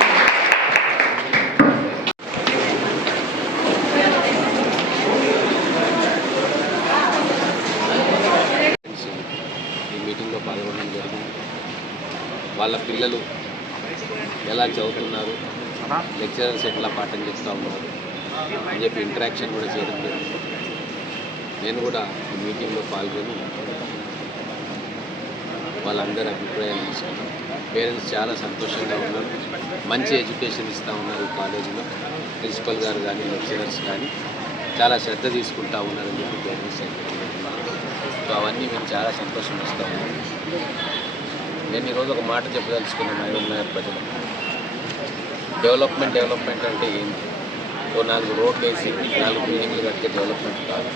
ఈ మీటింగ్లో పాల్గొనడం జరిగింది. వాళ్ళ పిల్లలు ఎలా చదువుతున్నారు, లెక్చరర్స్ ఎట్లా పాఠం చేస్తూ ఉన్నారు అని చెప్పి ఇంటరాక్షన్ కూడా చేయడం జరిగింది. నేను కూడా ఈ మీటింగ్లో పాల్గొని వాళ్ళందరి అభిప్రాయాలు తీసుకున్నాను. పేరెంట్స్ చాలా సంతోషంగా ఉన్నారు, మంచి ఎడ్యుకేషన్ ఇస్తూ ఉన్నారు. ఈ కాలేజీలో ప్రిన్సిపల్ గారు కానీ, లెక్చరర్స్ కానీ చాలా శ్రద్ధ తీసుకుంటూ ఉన్నారని చెప్పి పేరెంట్స్ సో అవన్నీ మేము చాలా సంతోషం ఇస్తూ ఉన్నాం. నేను ఈరోజు ఒక మాట చెప్పదలుచుకున్నాను మహబూబ్ నగర్ ప్రజలు. డెవలప్మెంట్ అంటే ఏంటి? 4 రోడ్లు వేసి 4 బిల్డింగ్లు కట్టే డెవలప్మెంట్ కాదు.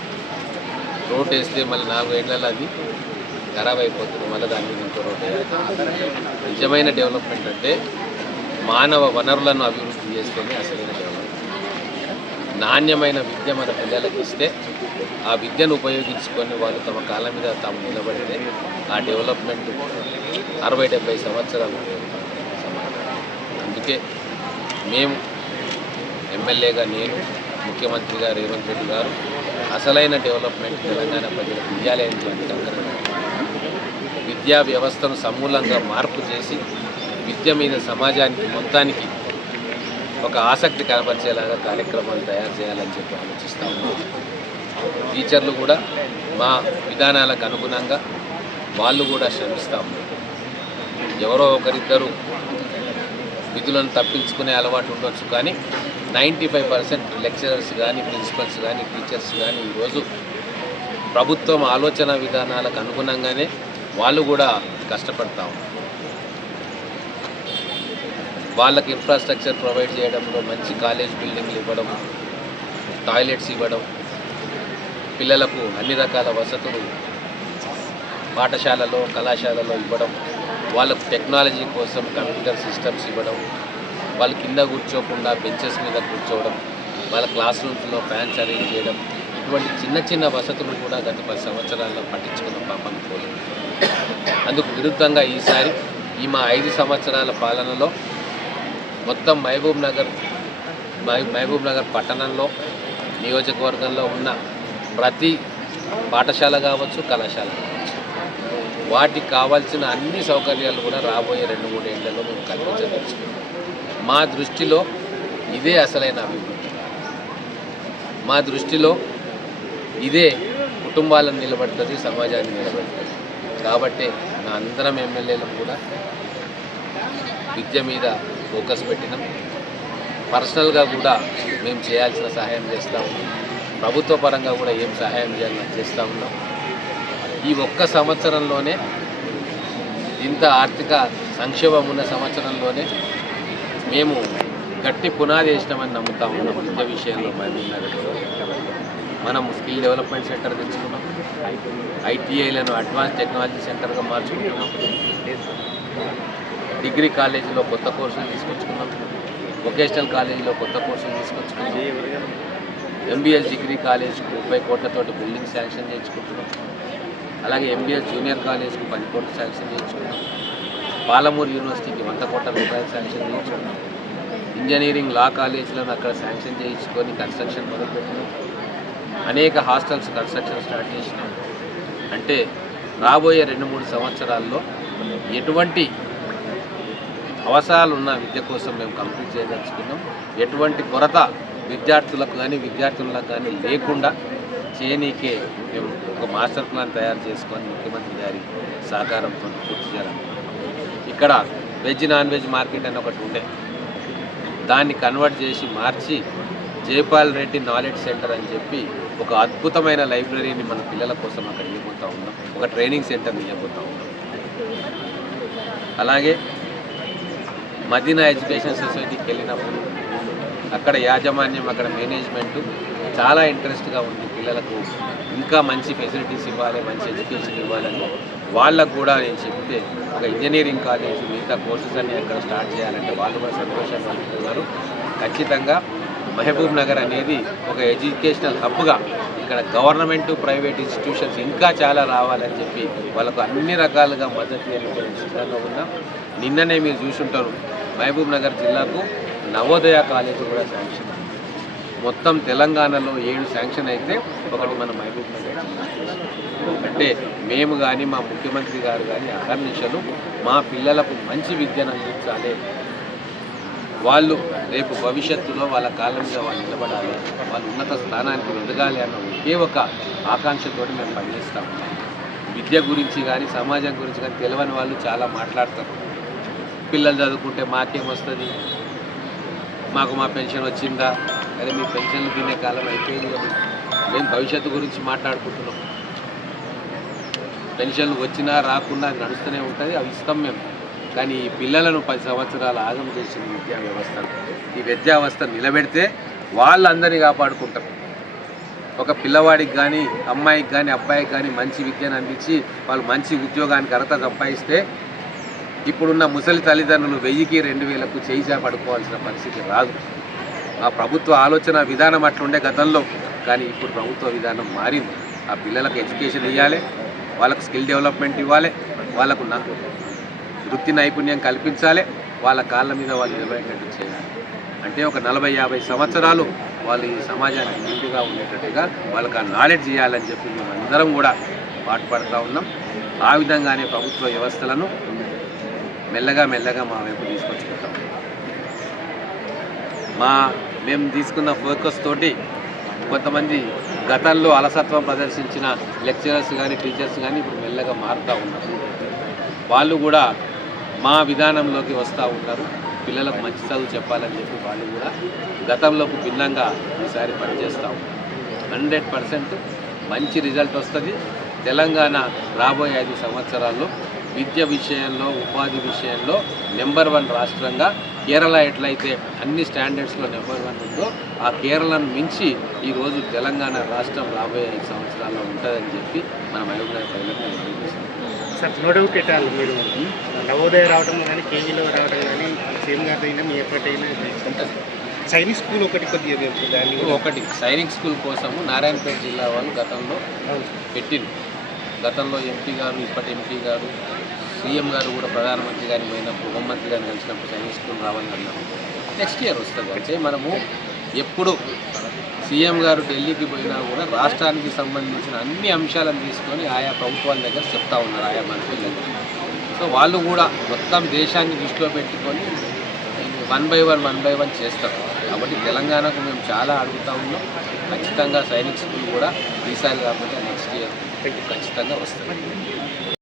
రోడ్ వేస్తే మళ్ళీ 4 ఏళ్ళలో అది ఖరాబ్ అయిపోతుంది, మళ్ళీ దాని మీద ఇంకో రోడ్ వేయాలి. నిజమైన డెవలప్మెంట్ అంటే మానవ వనరులను అభివృద్ధి చేస్తేనే అసలైన డెవలప్మెంట్. నాణ్యమైన విద్య మన పిల్లలకి ఇస్తే ఆ విద్యను ఉపయోగించుకొని వాళ్ళు తమ కాళ్ళ మీద తాము నిలబడితే ఆ డెవలప్మెంట్ 60-70 సంవత్సరాలు మేము ఎమ్మెల్యేగా నేను, ముఖ్యమంత్రిగా రేవంత్ రెడ్డి గారు అసలైన డెవలప్మెంట్ తెలంగాణ ప్రజలకు ఇవ్వాలి అని చెప్పి విద్యా వ్యవస్థను సమూలంగా మార్పు చేసి విద్య మీద సమాజానికి మొత్తానికి ఒక ఆసక్తి కనపరిచేలాగా కార్యక్రమాలు తయారు చేయాలని చెప్పి ఆలోచిస్తూ ఉన్నాం. టీచర్లు కూడా మా విధానాలకు అనుగుణంగా వాళ్ళు కూడా శ్రమిస్తూ ఉన్నారు. ఎవరో ఒకరిద్దరు విధులను తప్పించుకునే అలవాటు ఉండొచ్చు, కానీ 95% లెక్చరర్స్ కానీ, ప్రిన్సిపల్స్ కానీ, టీచర్స్ కానీ ఈరోజు ప్రభుత్వం ఆలోచన విధానాలకు అనుగుణంగానే వాళ్ళు కూడా కష్టపడతా ఉన్నారు. వాళ్ళకి ఇన్ఫ్రాస్ట్రక్చర్ ప్రొవైడ్ చేయడంలో మంచి కాలేజ్ బిల్డింగ్లు ఇవ్వడం, టాయిలెట్స్ ఇవ్వడం, పిల్లలకు అన్ని రకాల వసతులు పాఠశాలలో కళాశాలలో ఇవ్వడం, వాళ్ళకు టెక్నాలజీ కోసం కంప్యూటర్ సిస్టమ్స్ ఇవ్వడం, వాళ్ళు కింద కూర్చోకుండా బెంచెస్ మీద కూర్చోవడం, వాళ్ళ క్లాస్ రూమ్స్లో ఫ్యాన్స్ అరేంజ్ చేయడం, ఇటువంటి చిన్న చిన్న వసతులు కూడా గత 10 సంవత్సరాల్లో పట్టించుకున్న పాపం పోలేదు. అందుకు విరుద్ధంగా ఈసారి మా 5 సంవత్సరాల పాలనలో మొత్తం మహబూబ్ నగర్ పట్టణంలో నియోజకవర్గంలో ఉన్న ప్రతి పాఠశాల కావచ్చు, కళాశాల కావచ్చు, వాటికి కావాల్సిన అన్ని సౌకర్యాలు కూడా రాబోయే 2-3 ఏళ్లలో మేము కల్పించదలుచుకున్నాం. మా దృష్టిలో ఇదే అసలైన అభివృద్ధి. మా దృష్టిలో ఇదే కుటుంబాలను నిలబడుతుంది, సమాజాన్ని నిలబడుతుంది. కాబట్టి నా అందరం ఎమ్మెల్యేలు కూడా విద్య మీద ఫోకస్ పెట్టినాం. పర్సనల్గా కూడా మేము చేయాల్సిన సహాయం చేస్తూ ఉన్నాం. ప్రభుత్వ పరంగా కూడా ఏం సహాయం చేయాలని చేస్తూ ఉన్నాం. ఈ ఒక్క సంవత్సరంలోనే ఇంత ఆర్థిక సంక్షోభం ఉన్న సంవత్సరంలోనే మేము గట్టి పునాది వేసినామని నమ్ముతా ఉన్నాం. విద్య విషయంలో మహబూబ్ నగర్లో మనం స్కిల్ డెవలప్మెంట్ సెంటర్ తెచ్చుకున్నాం, ఐటీఐలను అడ్వాన్స్ టెక్నాలజీ సెంటర్గా మార్చుకుంటున్నాం, డిగ్రీ కాలేజీలో కొత్త కోర్సులు తీసుకొచ్చుకున్నాం, వొకేషనల్ కాలేజీలో కొత్త కోర్సులు తీసుకొచ్చుకున్నాం, ఎంబీఎస్ డిగ్రీ కాలేజ్కు 30 కోట్లతోటి బిల్డింగ్ శాంక్షన్ చేయించుకుంటున్నాం, అలాగే ఎంబీఎస్ జూనియర్ కాలేజ్కు 10 కోట్లు శాంక్షన్ చేయించుకున్నాం, పాలమూరు యూనివర్సిటీకి 100 కోట్ల రూపాయలు శాంక్షన్ చేయించుకున్నాం, ఇంజనీరింగ్ లా కాలేజీలను అక్కడ శాంక్షన్ చేయించుకొని కన్స్ట్రక్షన్ మొదలుపెట్టినాం, అనేక హాస్టల్స్ కన్స్ట్రక్షన్ స్టార్ట్ చేసినాం. అంటే రాబోయే 2-3 సంవత్సరాల్లో ఎటువంటి అవసరాలు ఉన్న విద్య కోసం మేము కంప్లీట్ చేయదలుచుకున్నాం. ఎటువంటి కొరత విద్యార్థులకు కానీ లేకుండా చేయనీకే మేము ఒక మాస్టర్ ప్లాన్ తయారు చేసుకొని ముఖ్యమంత్రి గారి సహకారంతో పూర్తి చేయాలి. ఇక్కడ వెజ్ నాన్ వెజ్ మార్కెట్ అని ఒకటి ఉండే, దాన్ని కన్వర్ట్ చేసి మార్చి జైపాల్ రెడ్డి నాలెడ్జ్ సెంటర్ అని చెప్పి ఒక అద్భుతమైన లైబ్రరీని మన పిల్లల కోసం అక్కడ ఇవ్వబోతూ ఉన్నాం. ఒక ట్రైనింగ్ సెంటర్ని ఇవ్వబోతూ ఉన్నాం. అలాగే మదీనా ఎడ్యుకేషన్ సొసైటీకి వెళ్ళినప్పుడు అక్కడ యాజమాన్యం, అక్కడ మేనేజ్మెంటు చాలా ఇంట్రెస్ట్గా ఉంది. పిల్లలకు ఇంకా మంచి ఫెసిలిటీస్ ఇవ్వాలి, మంచి ఎడ్యుకేషన్ ఇవ్వాలని వాళ్ళకు కూడా నేను చెప్తే ఒక ఇంజనీరింగ్ కాలేజ్ మిగతా కోర్సెస్ అన్నీ అక్కడ స్టార్ట్ చేయాలంటే వాళ్ళు కూడా సంతోషంగా ఉంటున్నారు. ఖచ్చితంగా మహబూబ్ నగర్ అనేది ఒక ఎడ్యుకేషనల్ హబ్గా ఇక్కడ గవర్నమెంట్, ప్రైవేట్ ఇన్స్టిట్యూషన్స్ ఇంకా చాలా రావాలని చెప్పి వాళ్ళకు అన్ని రకాలుగా మద్దతు ఇవ్వడానికి సిద్ధంగా ఉన్నాం. నిన్ననే మీరు చూసుంటారు, మహబూబ్ నగర్ జిల్లాకు నవోదయ కాలేజీ కూడా శాంక్షన్. మొత్తం తెలంగాణలో 7 శాంక్షన్ అయితే ఒకటి మన మహబూబ్ నగర్. అంటే మేము కానీ మా ముఖ్యమంత్రి గారు కానీ అహర్నిశలు మా పిల్లలకు మంచి విద్యను అందించాలి, వాళ్ళు రేపు భవిష్యత్తులో వాళ్ళ కాళ్ళ మీద వాళ్ళు నిలబడాలి, వాళ్ళు ఉన్నత స్థానానికి ఎదగాలి అన్న ఒకే ఒక ఆకాంక్షతో మేము పనిచేస్తాము. విద్య గురించి కానీ సమాజం గురించి కానీ తెలియని వాళ్ళు చాలా మాట్లాడతారు. పిల్లలు చదువుకుంటే మాకేమొస్తుంది, మాకు మా పెన్షన్ వచ్చిందా, అదే మీ పెన్షన్లు తినే కాలం అయిపోయింది. మేము భవిష్యత్తు గురించి మాట్లాడుకుంటున్నాం. పెన్షన్లు వచ్చినా రాకున్నా నడుస్తూనే ఉంటుంది, అవి ఇస్తాం మేము. కానీ ఈ పిల్లలను 10 సంవత్సరాలు ఆగం చేసిన విద్యా వ్యవస్థను, ఈ విద్యా వ్యవస్థ నిలబెడితే వాళ్ళందరినీ కాపాడుకుంటారు. ఒక పిల్లవాడికి కానీ అమ్మాయికి కానీ అబ్బాయికి కానీ మంచి విద్యను అందించి వాళ్ళు మంచి ఉద్యోగానికి అర్హత సంపాదిస్తే ఇప్పుడున్న ముసలి తల్లిదండ్రులు 1000కి 2000కు చేయి పడుకోవాల్సిన పరిస్థితి రాదు. ఆ ప్రభుత్వ ఆలోచన విధానం అట్లుండే గతంలో, కానీ ఇప్పుడు ప్రభుత్వ విధానం మారింది. ఆ పిల్లలకు ఎడ్యుకేషన్ ఇవ్వాలి, వాళ్ళకు స్కిల్ డెవలప్మెంట్ ఇవ్వాలి, వాళ్ళకు వృత్తి నైపుణ్యం కల్పించాలి, వాళ్ళ కాళ్ళ మీద వాళ్ళు నిలబడేటట్టు చేయాలి. అంటే ఒక 40-50 సంవత్సరాలు వాళ్ళు ఈ సమాజానికి ముందుగా ఉండేటట్టుగా వాళ్ళకి ఆ నాలెడ్జ్ ఇవ్వాలని చెప్పి మేము అందరం కూడా పాటుపడుతూ ఉన్నాం. ఆ విధంగానే ప్రభుత్వ వ్యవస్థలను మెల్లగా మా వైపు తీసుకొచ్చుకుంటాం. మేము తీసుకున్న ఫోకస్ తోటి కొంతమంది గతంలో అలసత్వం ప్రదర్శించిన లెక్చరర్స్ కానీ టీచర్స్ కానీ ఇప్పుడు మెల్లగా మారుతూ ఉన్నారు. వాళ్ళు కూడా మా విధానంలోకి వస్తూ ఉంటారు. పిల్లలకు మంచి చదువు చెప్పాలని చెప్పి వాళ్ళు కూడా గతంలోకి భిన్నంగా ఈసారి పనిచేస్తాం. 100% మంచి రిజల్ట్ వస్తుంది. తెలంగాణ రాబోయే 5 సంవత్సరాల్లో విద్య విషయంలో, ఉపాధి విషయంలో నెంబర్ 1 రాష్ట్రంగా కేరళ ఎట్లయితే అన్ని స్టాండర్డ్స్లో నెంబర్ 1 ఉందో ఆ కేరళను మించి ఈరోజు తెలంగాణ రాష్ట్రం రాబోయే 5 సంవత్సరాల్లో ఉంటుందని చెప్పి మన మహబూబ్నగర్ ప్రజలకు తెలియజేస్తాం. సార్ నో డౌట్ ఎట్టాలి మీరు నవోదయ రావడం కానీ కేవీలో రావడం కానీ సేమ్ గారి అయినా మీ ఎఫర్ట్ అయినా సైనిక్ స్కూల్ ఒకటి కొద్దిగా దాన్ని ఒకటి సైనిక్ స్కూల్ కోసము నారాయణపేట జిల్లా వాళ్ళు గతంలో పెట్టింది. గతంలో ఎంపీ గారు, ఇప్పటి ఎంపీ గారు, సీఎం గారు కూడా ప్రధానమంత్రి గారిని పోయినప్పుడు, హోంమంత్రి గారిని కలిసినప్పుడు సైనిక్ స్కూల్ రావాలని అన్నాము. నెక్స్ట్ ఇయర్ వస్తుంది. అంటే మనము ఎప్పుడు సీఎం గారు ఢిల్లీకి పోయినా కూడా రాష్ట్రానికి సంబంధించిన అన్ని అంశాలను తీసుకొని ఆయా ప్రభుత్వాల దగ్గర చెప్తా ఉన్నారు, ఆయా మంత్రుల దగ్గర. సో వాళ్ళు కూడా మొత్తం దేశాన్ని దృష్టిలో పెట్టుకొని 1 by 1 చేస్తారు. కాబట్టి తెలంగాణకు మేము చాలా అడుగుతూ ఉన్నాం. ఖచ్చితంగా సైనిక్ స్కూల్ కూడా ఈసారి కాకపోతే నెక్స్ట్ ఇయర్ ఖచ్చితంగా వస్తుంది.